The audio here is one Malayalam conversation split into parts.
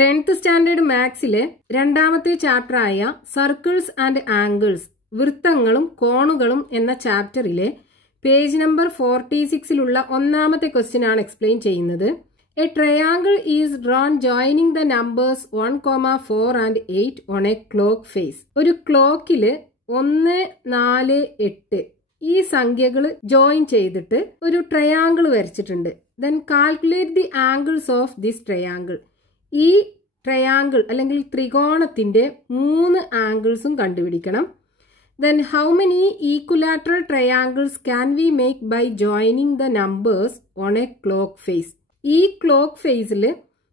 10th സ്റ്റാൻഡേർഡ് മാത്സിലെ രണ്ടാമത്തെ ചാപ്റ്ററായ സർക്കിൾസ് ആൻഡ് ആംഗിൾസ് വൃത്തങ്ങളും കോണുകളും എന്ന ചാപ്റ്ററിലെ പേജ് നമ്പർ 46ലുള്ള ഒന്നാമത്തെ ക്വസ്റ്റ്യൻ ആണ് എക്സ്പ്ലെയിൻ ചെയ്യുന്നത്. A triangle is drawn joining the numbers 1, 4 and 8 on a clock face. ഒരു ക്ലോക്കില് 1, 4, 8 ഈ സംഖ്യകൾ ജോയിൻ ചെയ്തിട്ട് ഒരു ട്രയാങ്കിൾ വരച്ചിട്ടുണ്ട്. Then calculate the angles of this triangle. ഈ ട്രയാങ്കിൾ അല്ലെങ്കിൽ ത്രികോണത്തിന്റെ 3 ആംഗിൾസും കണ്ടുപിടിക്കണം. Then how many equilateral triangles can we make by joining the numbers on a clock face? ഈ ക്ലോക്ക് ഫേസിൽ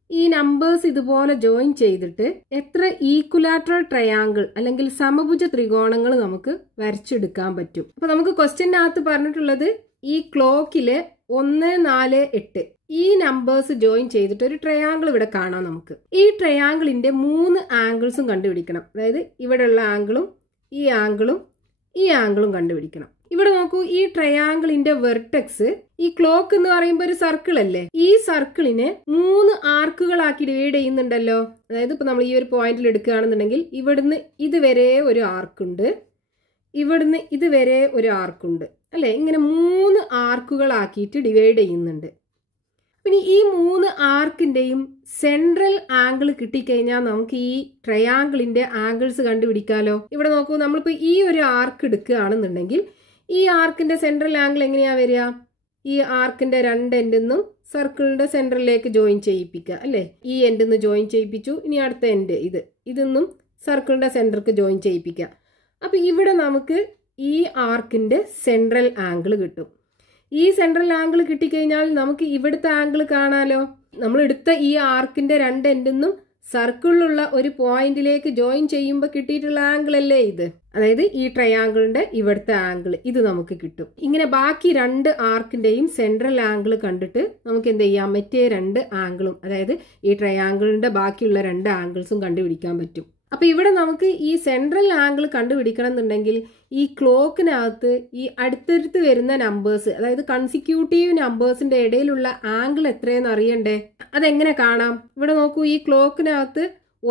ഈ നമ്പേഴ്സ് ഇതുപോലെ ജോയിൻ ചെയ്തിട്ട് എത്ര ഈക്വലാറ്ററൽ ട്രയാങ്കിൾ അല്ലെങ്കിൽ സമഭുജ ത്രികോണങ്ങൾ നമുക്ക് വരച്ചെടുക്കാൻ പറ്റും? അപ്പൊ നമുക്ക് ക്വസ്റ്റ്യനകത്ത് പറഞ്ഞിട്ടുള്ളത് ഈ ക്ലോക്കിലെ 1, 4, 8 ഈ നമ്പേഴ്സ് ജോയിൻ ചെയ്തിട്ട് ഒരു ട്രയാങ്കിൾ ഇവിടെ കാണാം. നമുക്ക് ഈ ട്രയാങ്കിളിന്റെ 3 ആംഗിൾസും കണ്ടുപിടിക്കണം. അതായത് ഇവിടെയുള്ള ആംഗിളും ഈ ആംഗിളും കണ്ടുപിടിക്കണം. ഇവിടെ നോക്കൂ, ഈ ട്രയാങ്കിളിന്റെ വെർട്ടെക്സ് ഈ ക്ലോക്ക് എന്ന് പറയുമ്പോൾ ഒരു സർക്കിൾ അല്ലേ, ഈ സർക്കിളിനെ 3 ആർക്കുകളാക്കി ഡിവൈഡ് ചെയ്യുന്നുണ്ടല്ലോ. അതായത് ഇപ്പൊ നമ്മൾ ഈ ഒരു പോയിന്റിൽ എടുക്കുകയാണെന്നുണ്ടെങ്കിൽ ഇവിടുന്ന് ഇതുവരെ ഒരു ആർക്കുണ്ട്, ഇവിടുന്ന് ഇതുവരെ ഒരു ആർക്കുണ്ട് അല്ലെ. ഇങ്ങനെ 3 ആർക്കുകളാക്കിയിട്ട് ഡിവൈഡ് ചെയ്യുന്നുണ്ട്. പിന്നെ ഈ 3 ആർക്കിന്റെയും സെൻട്രൽ ആംഗിൾ കിട്ടിക്കഴിഞ്ഞാൽ നമുക്ക് ഈ ട്രയാങ്കിളിന്റെ ആംഗിൾസ് കണ്ടുപിടിക്കാലോ. ഇവിടെ നോക്കൂ, നമ്മളിപ്പോ ഈ ഒരു ആർക്ക് എടുക്കുകയാണെന്നുണ്ടെങ്കിൽ ഈ ആർക്കിന്റെ സെൻട്രൽ ആംഗിൾ എങ്ങനെയാ വരിക? ഈ ആർക്കിന്റെ 2 എൻഡിൽ നിന്നും സർക്കിളിന്റെ സെൻട്രലിലേക്ക് ജോയിൻ ചെയ്യിപ്പിക്കുക അല്ലെ. ഈ എൻഡിൽ നിന്ന് ജോയിൻ ചെയ്യിപ്പിച്ചു, ഇനി അടുത്ത എൻഡ് ഇതൊന്നും സർക്കിളിന്റെ സെന്റർക്ക് ജോയിൻ ചെയ്യിപ്പിക്കുക. അപ്പൊ ഇവിടെ നമുക്ക് ഈ ആർക്കിന്റെ സെൻട്രൽ ആംഗിൾ കിട്ടും. ഈ സെൻട്രൽ ആംഗിൾ കിട്ടിക്കഴിഞ്ഞാൽ നമുക്ക് ഇവിടുത്തെ ആംഗിൾ കാണാലോ. നമ്മൾ എടുത്ത ഈ ആർക്കിന്റെ 2 എൻഡിൽ നിന്നും സർക്കിളിലുള്ള ഒരു പോയിന്റിലേക്ക് ജോയിൻ ചെയ്യുമ്പോൾ കിട്ടിയിട്ടുള്ള ആംഗിൾ അല്ലേ ഇത്. അതായത് ഈ ട്രയാങ്കിളിന്റെ ഇവിടുത്തെ ആംഗിൾ ഇത് നമുക്ക് കിട്ടും. ഇങ്ങനെ ബാക്കി 2 ആർക്കിന്റെയും സെൻട്രൽ ആംഗിൾ കണ്ടിട്ട് നമുക്ക് എന്ത് ചെയ്യാം, മറ്റേ 2 ആംഗിളും അതായത് ഈ ട്രയാങ്കിളിന്റെ ബാക്കിയുള്ള 2 ആംഗിൾസും കണ്ടുപിടിക്കാൻ പറ്റും. അപ്പൊ ഇവിടെ നമുക്ക് ഈ സെൻട്രൽ ആംഗിൾ കണ്ടുപിടിക്കണം എന്നുണ്ടെങ്കിൽ ഈ ക്ലോക്കിനകത്ത് ഈ അടുത്തടുത്ത് വരുന്ന നമ്പേഴ്സ്, അതായത് കൺസിക്യൂട്ടീവ് നമ്പേഴ്സിന്റെ ഇടയിലുള്ള ആംഗിൾ എത്രയെന്ന് അറിയണ്ടേ? അതെങ്ങനെ കാണാം? ഇവിടെ നോക്കൂ, ഈ ക്ലോക്കിനകത്ത്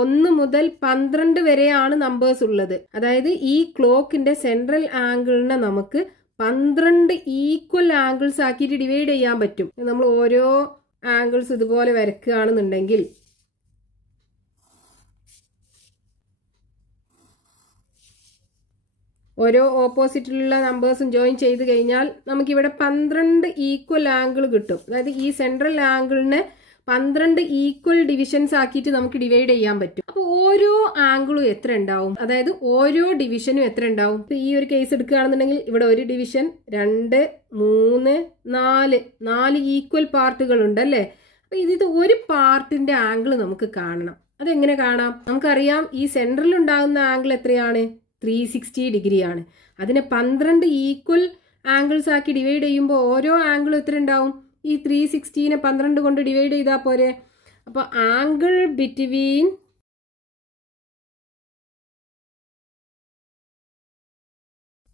1 മുതൽ 12 വരെയാണ് നമ്പേഴ്സ് ഉള്ളത്. അതായത് ഈ ക്ലോക്കിന്റെ സെൻട്രൽ ആംഗിളിനെ നമുക്ക് 12 ഈക്വൽ ആംഗിൾസ് ആക്കിയിട്ട് ഡിവൈഡ് ചെയ്യാൻ പറ്റും. നമ്മൾ ഓരോ ആംഗിൾസ് ഇതുപോലെ വരയ്ക്കുകയാണെന്നുണ്ടെങ്കിൽ ഓരോ ഓപ്പോസിറ്റിലുള്ള നമ്പേഴ്സും ജോയിൻ ചെയ്ത് കഴിഞ്ഞാൽ നമുക്കിവിടെ 12 ഈക്വൽ ആംഗിൾ കിട്ടും. അതായത് ഈ സെൻട്രൽ ആംഗിളിനെ 12 ഈക്വൽ ഡിവിഷൻസ് ആക്കിയിട്ട് നമുക്ക് ഡിവൈഡ് ചെയ്യാൻ പറ്റും. അപ്പൊ ഓരോ ആംഗിളും എത്ര ഉണ്ടാവും, അതായത് ഓരോ ഡിവിഷനും എത്ര ഉണ്ടാവും? ഈ ഒരു കേസ് എടുക്കുകയാണെന്നുണ്ടെങ്കിൽ ഇവിടെ ഒരു ഡിവിഷൻ 2, 3, 4 ഈക്വൽ പാർട്ടുകൾ ഉണ്ട് അല്ലേ. അപ്പൊ ഇത് ഒരു പാർട്ടിന്റെ ആംഗിൾ നമുക്ക് കാണണം. അതെങ്ങനെ കാണാം? നമുക്കറിയാം ഈ സെൻട്രൽ ഉണ്ടാകുന്ന ആംഗിൾ എത്രയാണ്? 360 ഡിഗ്രി ആണ്. അതിനെ 12 ഈക്വൽ ആംഗിൾസ് ആക്കി ഡിവൈഡ് ചെയ്യുമ്പോൾ ഓരോ ആംഗിളും എത്ര ഉണ്ടാവും? ഈ 360നെ 12 കൊണ്ട് ഡിവൈഡ് ചെയ്താൽ പോരെ. അപ്പൊ angle between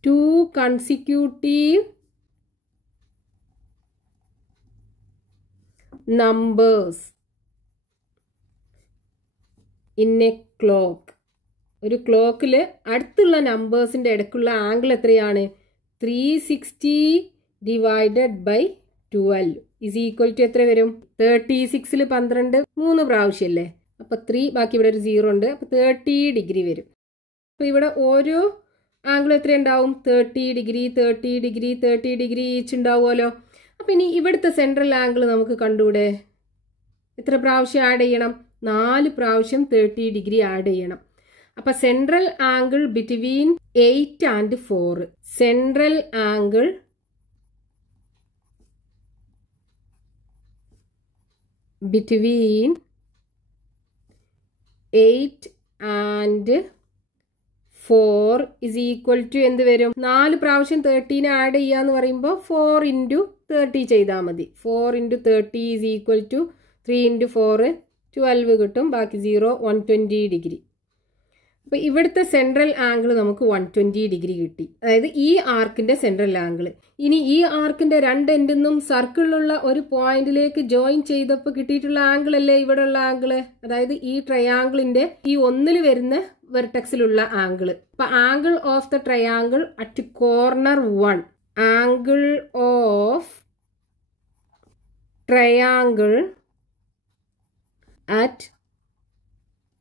two consecutive numbers in a clock. ഒരു ക്ലോക്കിൽ അടുത്തുള്ള നമ്പേഴ്സിന്റെ ഇടയ്ക്കുള്ള ആംഗിൾ എത്രയാണ്? 360 divided by 12 is equal to എത്ര വരും? 36ൽ 12 3 പ്രാവശ്യം അല്ലേ. അപ്പൊ 3 ബാക്കി ഇവിടെ ഒരു 0 ഉണ്ട്. അപ്പൊ 30 ഡിഗ്രി വരും. അപ്പൊ ഇവിടെ ഓരോ ആംഗിൾ എത്ര ഉണ്ടാവും? 30 ഡിഗ്രി 30 ഡിഗ്രി 30 ഡിഗ്രി ഈച്ച് ഉണ്ടാവുമല്ലോ. അപ്പൊ ഇനി ഇവിടുത്തെ സെൻട്രൽ ആംഗിൾ നമുക്ക് കണ്ടുകൂടെ? എത്ര പ്രാവശ്യം ആഡ് ചെയ്യണം? 4 പ്രാവശ്യം 30 ഡിഗ്രി ആഡ് ചെയ്യണം. അപ്പൊ central angle between 8 and 4, central angle between 8 and 4 is equal to എന്ത് വരും? 4 പ്രാവശ്യം 30നെ ആഡ് ചെയ്യാന്ന് പറയുമ്പോൾ 4 ഇൻറ്റു 30 ചെയ്താൽ മതി. 4 into 30 is equal to 3 into 4 12 കിട്ടും. ബാക്കി 0 120 ഡിഗ്രി. അപ്പോൾ ഇവിടുത്തെ സെൻട്രൽ ആംഗിൾ നമുക്ക് 120 ഡിഗ്രി കിട്ടി. അതായത് ഈ ആർക്കിന്റെ സെൻട്രൽ ആംഗിൾ. ഇനി ഈ ആർക്കിന്റെ രണ്ട് എൻഡിന്നും സർക്കിളിലുള്ള ഒരു പോയിന്റിലേക്ക് ജോയിൻ ചെയ്തപ്പോൾ കിട്ടിയിട്ടുള്ള ആംഗിൾ അല്ലേ ഇവിടെയുള്ള ആംഗിൾ. അതായത് ഈ ട്രയാംഗിളിന്റെ ഈ ഒന്നിൽ വരുന്ന വെർട്ടെക്സിലുള്ള ആംഗിൾ. അപ്പൊ angle of the triangle at corner 1, angle of triangle at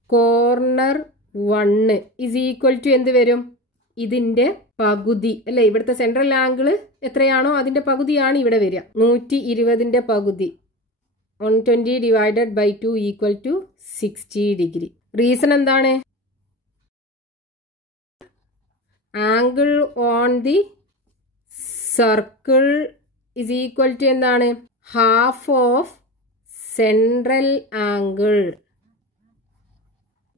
corner 1 is equal to എന്ത് വരും? ഇതിന്റെ പകുതി അല്ലെ. ഇവിടുത്തെ സെൻട്രൽ ആംഗിൾ എത്രയാണോ അതിന്റെ പകുതിയാണ് ഇവിടെ വരിക. 120ന്റെ പകുതി 120 divided by 2 equal to 60 degree. Reason എന്താണ്? Angle on the circle is equal to എന്താണ്? Half of central angle.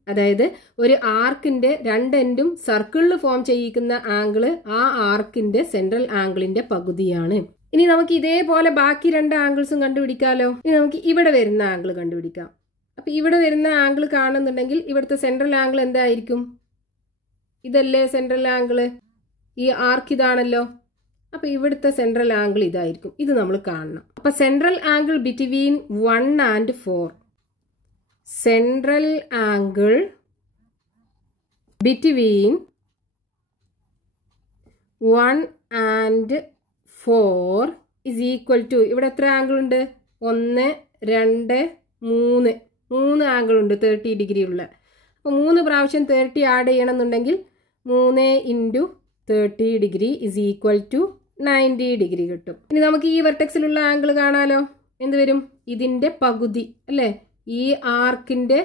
അതായത് ഒരു ആർക്കിന്റെ രണ്ട് എൻഡും സർക്കിളിൽ ഫോം ചെയ്യിക്കുന്ന ആംഗിള് ആ ആർക്കിന്റെ സെൻട്രൽ ആംഗിളിന്റെ പകുതിയാണ്. ഇനി നമുക്ക് ഇതേപോലെ ബാക്കി രണ്ട് ആംഗിൾസും കണ്ടുപിടിക്കാമല്ലോ. ഇനി നമുക്ക് ഇവിടെ വരുന്ന ആംഗിൾ കണ്ടുപിടിക്കാം. അപ്പൊ ഇവിടെ വരുന്ന ആംഗിൾ കാണുന്നുണ്ടെങ്കിൽ ഇവിടുത്തെ സെൻട്രൽ ആംഗിൾ എന്തായിരിക്കും? ഇതല്ലേ സെൻട്രൽ ആംഗിള്? ഈ ആർക്ക് ഇതാണല്ലോ. അപ്പൊ ഇവിടുത്തെ സെൻട്രൽ ആംഗിൾ ഇതായിരിക്കും. ഇത് നമ്മൾ കാണണം. അപ്പൊ central angle between 1 and 4. Central angle between 1 and 4 is equal to, ഇവിടെ എത്ര ആംഗിൾ ഉണ്ട്? 1, 2, 3. 3 ആംഗിൾ ഉണ്ട് 30 ഡിഗ്രി ഉള്ള. അപ്പോൾ 3 പ്രാവശ്യം 30 ആഡ് ചെയ്യണമെന്നുണ്ടെങ്കിൽ 3 × 30 degree is equal to 90 degree കിട്ടും. ഇനി നമുക്ക് ഈ വെർട്ടെക്സിലുള്ള ആംഗിൾ കാണാലോ. എന്ത് വരും? ഇതിന്റെ പകുതി അല്ലേ. ഈ ആർക്കിന്റെ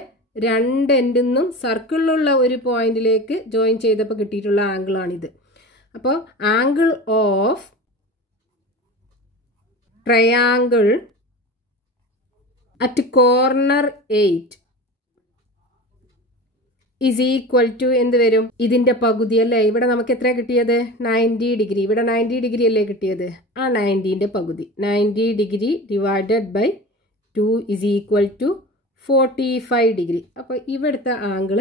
രണ്ട് എൻഡിന്നും സർക്കിളിലുള്ള ഒരു പോയിന്റിലേക്ക് ജോയിൻ ചെയ്തപ്പോൾ കിട്ടിയിട്ടുള്ള ആംഗിളാണിത്. അപ്പോൾ angle of triangle at corner 8 is equal to എന്ത് വരും? ഇതിന്റെ പകുതി അല്ലേ. ഇവിടെ നമുക്ക് എത്ര കിട്ടിയത്? 90 ഡിഗ്രി. ഇവിടെ 90 ഡിഗ്രി അല്ലേ കിട്ടിയത്? ആ 90ന്റെ പകുതി 90 degree divided by 2 is equal to 45 degree. അപ്പോൾ ഇവിടുത്തെ ആംഗിൾ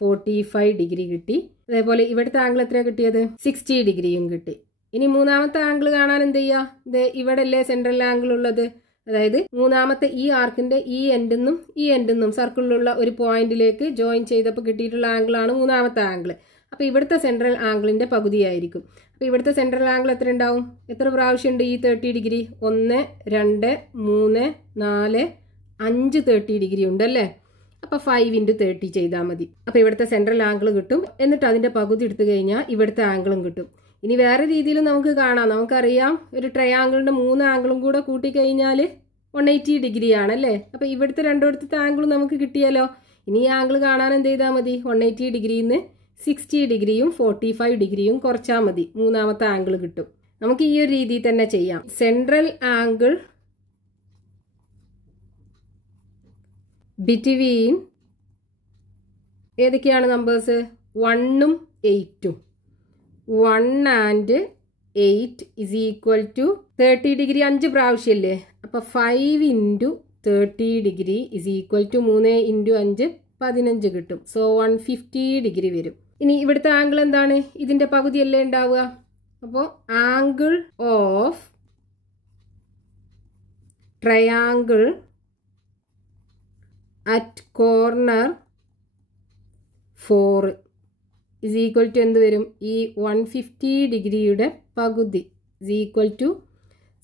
45 ഡിഗ്രി കിട്ടി. അതേപോലെ ഇവിടുത്തെ ആംഗിൾ എത്ര കിട്ടിയത്? 60 ഡിഗ്രിയും കിട്ടി. ഇനി മൂന്നാമത്തെ ആംഗിൾ കാണാൻ എന്ത് ചെയ്യുക? ഇത് ഇവിടെ അല്ലേ സെൻട്രൽ ആംഗിൾ ഉള്ളത്. അതായത് മൂന്നാമത്തെ ഈ ആർക്കിന്റെ ഈ എൻഡിന്നും സർക്കിളിലുള്ള ഒരു പോയിന്റിലേക്ക് ജോയിൻ ചെയ്തപ്പോൾ കിട്ടിയിട്ടുള്ള ആംഗിളാണ് മൂന്നാമത്തെ ആംഗിൾ. അപ്പോൾ ഇവിടുത്തെ സെൻട്രൽ ആംഗിളിന്റെ പകുതിയായിരിക്കും. അപ്പോൾ ഇവിടുത്തെ സെൻട്രൽ ആംഗിൾ എത്ര ഉണ്ടാവും? എത്ര പ്രാവശ്യം ഉണ്ട് ഈ 30 ഡിഗ്രി? 1, 2, 3, 4, 5 30 ഡിഗ്രി ഉണ്ടല്ലേ. അപ്പോൾ 5 × 30 ചെയ്താൽ മതി. അപ്പോൾ ഇവിടുത്തെ സെൻട്രൽ ആംഗിൾ കിട്ടും. എന്നിട്ട് അതിന്റെ പകുതി എടുത്തു കഴിഞ്ഞാൽ ഇവിടുത്തെ ആംഗിളും കിട്ടും. ഇനി വേറെ രീതിയിലും നമുക്ക് കാണാം. നമുക്കറിയാം ഒരു ട്രയാംഗിളിന്റെ 3 ആംഗിളും കൂടെ കൂട്ടിക്കഴിഞ്ഞാൽ 180 ഡിഗ്രിയാണ് അല്ലേ. അപ്പോൾ ഇവിടുത്തെ രണ്ടിടത്തെ ആംഗിളും നമുക്ക് കിട്ടിയാലോ. ഇനി ഈ ആംഗിൾ കാണാൻ എന്ത് ചെയ്താൽ മതി? 180 ഡിഗ്രിയിൽ നിന്ന് 60 ഡിഗ്രിയും 45 ഡിഗ്രിയും കുറച്ചാൽ മതി. മൂന്നാമത്തെ ആംഗിൾ കിട്ടും. നമുക്ക് ഈ ഒരു രീതിയിൽ തന്നെ ചെയ്യാം. സെൻട്രൽ ആംഗിൾ ബിറ്റ്വീൻ ഏതൊക്കെയാണ് നമ്പേഴ്സ്? 1ഉം 8ഉം. 1 and 8 is equal to 30 degree 5 പ്രാവശ്യമല്ലേ. അപ്പോൾ 5 × 30 ഡിഗ്രി ഇസ് ഈക്വൽ ടു 3 × 5 15 കിട്ടും. സോ 150 ഡിഗ്രി വരും. ഇനി ഇവിടുത്തെ ആംഗിൾ എന്താണ്? ഇതിന്റെ പകുതിയല്ലേ ഉണ്ടാവുക. അപ്പോൾ angle of triangle at corner 4 is equal to എന്ത് വരും? ഈ 150 ഡിഗ്രിയുടെ പകുതി ഇസ് ഈക്വൽ ടു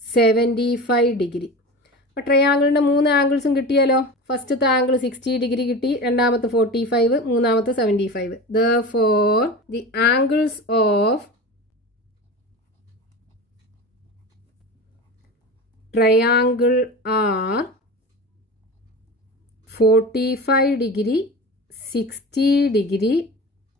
75 ഡിഗ്രി. അപ്പോൾ ട്രയാംഗിളിന്റെ 3 ആംഗിൾസും കിട്ടിയാലോ. ഫസ്റ്റത്തെ ആംഗിൾ 60 ഡിഗ്രി കിട്ടി, രണ്ടാമത്തെ 45, മൂന്നാമത്തെ 75. Therefore, the angles of triangle are 45 degree, 60 degree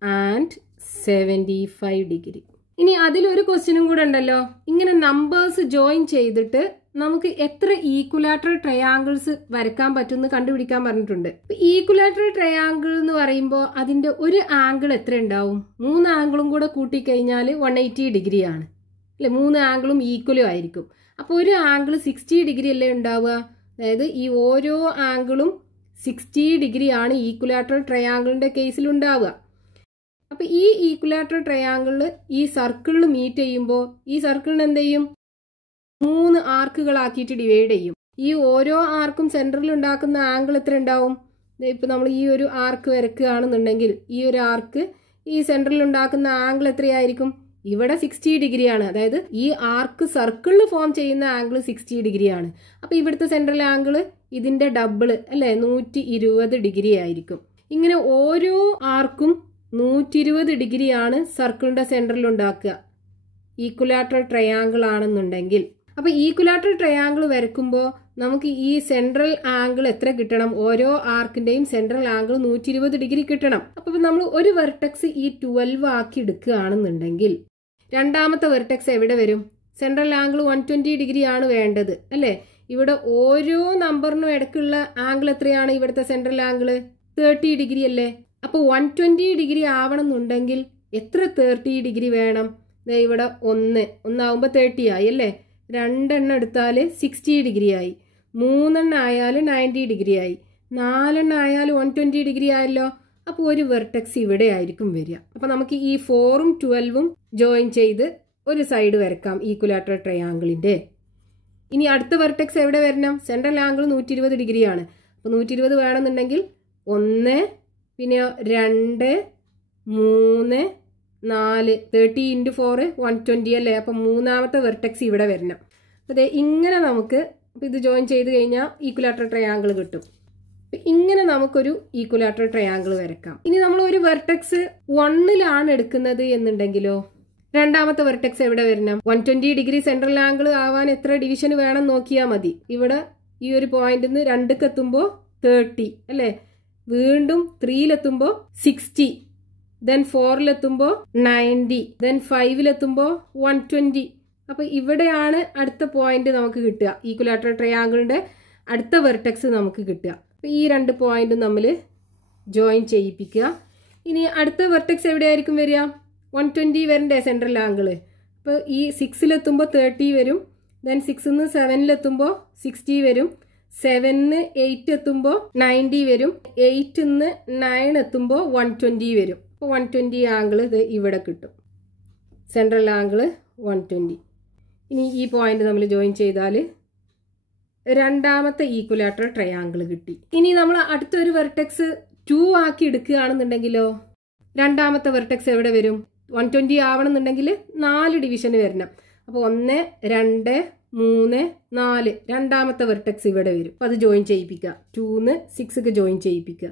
and 75 degree. ഇനി അതിലൊരു ക്വസ്റ്റ്യനും കൂടെ ഉണ്ടല്ലോ. ഇങ്ങനെ നമ്പേഴ്സ് ജോയിൻ ചെയ്തിട്ട് നമുക്ക് എത്ര ഈക്വലാറ്ററൽ ട്രയാങ്കിൾസ് വരയ്ക്കാൻ പറ്റുമെന്ന് കണ്ടുപിടിക്കാൻ പറഞ്ഞിട്ടുണ്ട്. ഈക്വലാറ്ററൽ ട്രയാങ്കിൾ എന്ന് പറയുമ്പോൾ അതിന്റെ ഒരു ആംഗിൾ എത്ര ഉണ്ടാവും? 3 ആംഗിളും കൂടെ കൂട്ടിക്കഴിഞ്ഞാൽ 180 ഡിഗ്രി ആണ് അല്ലെ. 3 ആംഗിളും ഈക്വലും ആയിരിക്കും. അപ്പോൾ ഒരു ആംഗിൾ 60 ഡിഗ്രി അല്ലേ ഉണ്ടാവുക. അതായത് ഈ ഓരോ ആംഗിളും 60 ഡിഗ്രി ആണ് ഈക്വലാറ്ററൽ ട്രയാങ്കിളിന്റെ കേസിൽ ഉണ്ടാവുക. അപ്പോൾ ഈ ഈക്വലാറ്ററൽ ട്രയാങ്കിളിൽ ഈ സർക്കിളിൽ മീറ്റ് ചെയ്യുമ്പോൾ ഈ സർക്കിളിന് എന്ത് ചെയ്യും? 3 ആർക്കുകളാക്കിയിട്ട് ഡിവൈഡ് ചെയ്യും. ഈ ഓരോ ആർക്കും സെൻറ്ററിൽ ഉണ്ടാക്കുന്ന ആംഗിൾ എത്ര ഉണ്ടാവും? ഇപ്പോൾ നമ്മൾ ഈ ഒരു ആർക്ക് വരയ്ക്കുകയാണെന്നുണ്ടെങ്കിൽ ഈ ഒരു ആർക്ക് ഈ സെൻറ്ററിൽ ഉണ്ടാക്കുന്ന ആംഗിൾ എത്രയായിരിക്കും? ഇവിടെ 60 ഡിഗ്രിയാണ്. അതായത് ഈ ആർക്ക് സർക്കിളിൽ ഫോം ചെയ്യുന്ന ആംഗിൾ 60 ഡിഗ്രിയാണ്. അപ്പോൾ ഇവിടുത്തെ സെൻട്രൽ ആംഗിൾ ഇതിൻ്റെ ഡബിൾ അല്ലേ, 120 ഡിഗ്രി ആയിരിക്കും. ഇങ്ങനെ ഓരോ ആർക്കും 120 ഡിഗ്രിയാണ് സർക്കിളിൻ്റെ സെൻറ്ററിൽ ഉണ്ടാക്കുക ഈക്വലാറ്ററൽ ട്രയാങ്കിൾ ആണെന്നുണ്ടെങ്കിൽ. അപ്പോൾ ഈക്വലാറ്ററൽ ട്രയാങ്കിൾ വരയ്ക്കുമ്പോൾ നമുക്ക് ഈ സെൻട്രൽ ആംഗിൾ എത്ര കിട്ടണം? ഓരോ ആർക്കിൻ്റെയും സെൻട്രൽ ആംഗിൾ 120 ഡിഗ്രി കിട്ടണം. അപ്പോൾ നമ്മൾ ഒരു വെർട്ടെക്സ് ഈ 12 ആക്കി എടുക്കുകയാണെന്നുണ്ടെങ്കിൽ രണ്ടാമത്തെ വെർട്ടെക്സ് എവിടെ വരും? സെൻട്രൽ ആംഗിൾ 120 ഡിഗ്രി ആണ് വേണ്ടത് അല്ലേ? ഇവിടെ ഓരോ നമ്പറിനും ഇടയ്ക്കുള്ള ആംഗിൾ എത്രയാണ്? ഇവിടുത്തെ സെൻട്രൽ ആംഗിൾ 30 ഡിഗ്രി അല്ലേ? അപ്പോൾ 120 ഡിഗ്രി ആവണമെന്നുണ്ടെങ്കിൽ എത്ര 30 ഡിഗ്രി വേണം? ഇവിടെ ഒന്നാവുമ്പോൾ 30 ആയി അല്ലേ? 2 എണ്ണം എടുത്താൽ 60 ഡിഗ്രി ആയി, 3 എണ്ണം ആയാൽ 90 ഡിഗ്രി ആയി, 4 എണ്ണം ആയാൽ 120 ഡിഗ്രി ആയല്ലോ. അപ്പോൾ ഒരു വെർട്ടെക്സ് ഇവിടെ ആയിരിക്കും വരിക. അപ്പോൾ നമുക്ക് ഈ 4ഉം 12ഉം ജോയിൻ ചെയ്ത് ഒരു സൈഡ് വരക്കാം ഈക്വലാറ്ററൽ ട്രയാങ്കിളിൻ്റെ. ഇനി അടുത്ത വെർട്ടെക്സ് എവിടെ വരണം? സെൻട്രൽ ആംഗിൾ 120 ഡിഗ്രിയാണ്. അപ്പോൾ 120 വേണമെന്നുണ്ടെങ്കിൽ 1, പിന്നെ 2, 3, 4, 30 × 4 120 അല്ലേ? അപ്പം മൂന്നാമത്തെ വെർട്ടെക്സ് ഇവിടെ വരണം. അപ്പോൾ ഇങ്ങനെ നമുക്ക് ഇത് ജോയിൻ ചെയ്ത് കഴിഞ്ഞാൽ ഈക്വലാറ്ററൽ ട്രയാങ്കിൾ കിട്ടും. ഇങ്ങനെ നമുക്കൊരു ഈക്വലാറ്ററൽ ട്രയാങ്കിൾ വരക്കാം. ഇനി നമ്മൾ ഒരു വെർട്ടെക്സ് 1ലാണ് എടുക്കുന്നത് എന്നുണ്ടെങ്കിലോ രണ്ടാമത്തെ വെർട്ടെക്സ് എവിടെ വരണം? 120 ഡിഗ്രി സെൻട്രൽ ആംഗിൾ ആവാൻ എത്ര ഡിവിഷൻ വേണം നോക്കിയാൽ മതി. ഇവിടെ ഈ ഒരു പോയിന്റിൽ നിന്ന് 2ക്ക് എത്തുമ്പോൾ 30 അല്ലേ? വീണ്ടും 3ലെത്തുമ്പോൾ 60, ദെൻ 4ലെത്തുമ്പോൾ 90, ദെൻ 5ലെത്തുമ്പോൾ 120. അപ്പോൾ ഇവിടെയാണ് അടുത്ത പോയിന്റ് നമുക്ക് കിട്ടുക. ഈക്വലാറ്ററൽ ട്രയാങ്കിളിന്റെ അടുത്ത വെർട്ടെക്സ് നമുക്ക് കിട്ടുക. അപ്പോൾ ഈ 2 പോയിന്റും തമ്മിൽ ജോയിൻ ചെയ്യിപ്പിക്കുക. ഇനി അടുത്ത വെർട്ടെക്സ് എവിടെയായിരിക്കും വരിക? 120 വരണ്ടേ സെൻട്രൽ ആംഗിൾ? അപ്പോൾ ഈ 6ലെത്തുമ്പോൾ 30 വരും, ദെൻ 6ന്ന് 7ലെത്തുമ്പോൾ 60 വരും, 7ന്ന് 8 എത്തുമ്പോൾ 90 വരും, 8ന്ന് 9 എത്തുമ്പോൾ 120 വരും. അപ്പോൾ 120 ആംഗിൾ ഇത് ഇവിടെ കിട്ടും, സെൻട്രൽ ആംഗിൾ 120. ഇനി ഈ പോയിന്റ് നമ്മൾ ജോയിൻ ചെയ്താൽ രണ്ടാമത്തെ ഈക്വലാറ്ററൽ ട്രയാങ്കിൾ കിട്ടി. ഇനി നമ്മൾ അടുത്തൊരു വെർട്ടെക്സ് 2 ആക്കി എടുക്കുകയാണെന്നുണ്ടെങ്കിലോ രണ്ടാമത്തെ വെർട്ടെക്സ് എവിടെ വരും? 120 ആവണമെന്നുണ്ടെങ്കിൽ 4 ഡിവിഷന് വരണം. അപ്പോൾ 1, 2, 3, 4 രണ്ടാമത്തെ വെർട്ടെക്സ് ഇവിടെ വരും. അപ്പോൾ അത് ജോയിൻ ചെയ്യിപ്പിക്കുക. 2ന്ന് 6ക്ക് ജോയിൻ ചെയ്യിപ്പിക്കുക.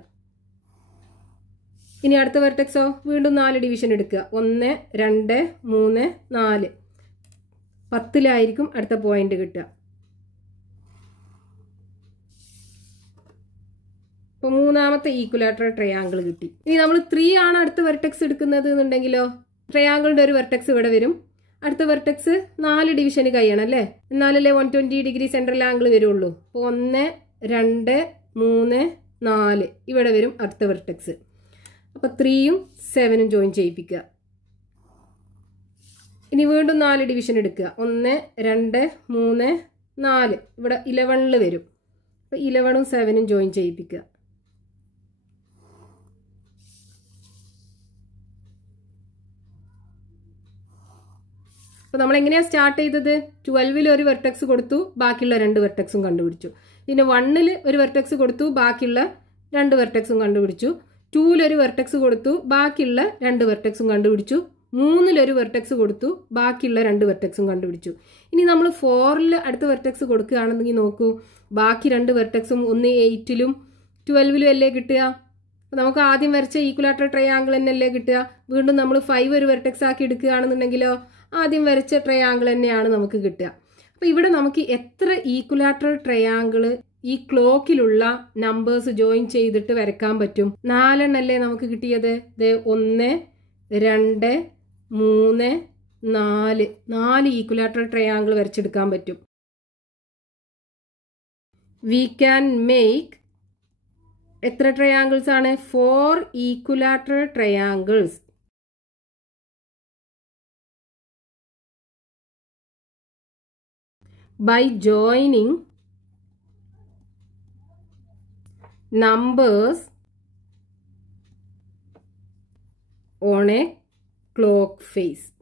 ഇനി അടുത്ത വെർട്ടെക്സോ വീണ്ടും 4 ഡിവിഷൻ എടുക്കുക. 1, 2, 3, 4 10ലായിരിക്കും അടുത്ത പോയിന്റ് കിട്ടുക. അപ്പോൾ മൂന്നാമത്തെ ഈക്വലാറ്ററൽ ട്രയാങ്കിൾ കിട്ടി. ഇനി നമ്മൾ 3 ആണ് അടുത്ത വെർട്ടെക്സ് എടുക്കുന്നത് എന്നുണ്ടെങ്കിലോ ട്രയാങ്കിളിന്റെ ഒരു വെർട്ടെക്സ് ഇവിടെ വരും. അടുത്ത വെർട്ടെക്സ് 4 ഡിവിഷന് കഴിയണം അല്ലേ? എന്നാലല്ലേ 120 ഡിഗ്രി സെൻട്രൽ ആംഗിൾ വരുള്ളൂ. അപ്പോൾ 1, 2, 3, 4 ഇവിടെ വരും അടുത്ത വെർട്ടെക്സ്. അപ്പോൾ 3ഉം 7ഉം ജോയിൻ ചെയ്യിപ്പിക്കുക. ഇനി വീണ്ടും 4 ഡിവിഷൻ എടുക്കുക. 1, 2, 3, 4 ഇവിടെ 11ൽ വരും. അപ്പോൾ 11ഉം 7ഉം ജോയിൻ ചെയ്യിപ്പിക്കുക. അപ്പോൾ നമ്മൾ എങ്ങനെയാണ് സ്റ്റാർട്ട് ചെയ്തത്? 12ൽ ഒരു വെർട്ടെക്സ് കൊടുത്തു, ബാക്കിയുള്ള 2 വെർട്ടെക്സും കണ്ടുപിടിച്ചു. പിന്നെ 1ൽ ഒരു വെർട്ടെക്സ് കൊടുത്തു, ബാക്കിയുള്ള 2 വെർട്ടെക്സും കണ്ടുപിടിച്ചു. 2ൽ ഒരു വെർട്ടെക്സ് കൊടുത്തു, ബാക്കിയുള്ള 2 വെർട്ടെക്സും കണ്ടുപിടിച്ചു. 3ൽ ഒരു വെർട്ടെക്സ് കൊടുത്തു, ബാക്കിയുള്ള 2 വെർട്ടെക്സും കണ്ടുപിടിച്ചു. ഇനി നമ്മൾ 4ൽ അടുത്ത വെർട്ടെക്സ് കൊടുക്കുകയാണെന്നെങ്കിൽ നോക്കൂ, ബാക്കി 2 വെർട്ടെക്സും ഒന്ന് 8ലും 12ലും അല്ലേ കിട്ടുക? നമുക്ക് ആദ്യം വരച്ച ഈക്വലാറ്ററൽ ട്രയാങ്കിൾ തന്നെയല്ലേ കിട്ടുക. വീണ്ടും നമ്മൾ 5 ഒരു വെർട്ടെക്സ് ആക്കി എടുക്കുകയാണെന്നുണ്ടെങ്കിലോ ആദ്യം വരച്ച ട്രയാങ്കിൾ തന്നെയാണ് നമുക്ക് കിട്ടുക. അപ്പോൾ ഇവിടെ നമുക്ക് എത്ര ഈക്വലാറ്ററൽ ട്രയാങ്കിൾ ഈ ക്ലോക്കിലുള്ള നമ്പേഴ്സ് ജോയിൻ ചെയ്തിട്ട് വരക്കാൻ പറ്റും? 4 എണ്ണല്ലേ നമുക്ക് കിട്ടിയത്. 1, 2, 3, 4 ഈക്വലാറ്ററൽ ട്രയാങ്കിൾ വരച്ചെടുക്കാൻ പറ്റും. വി ക്യാൻ മേക്ക് എത്ര ട്രയാങ്കിൾസ് ആണ്? 4 equilateral triangles. by joining numbers on a clock face.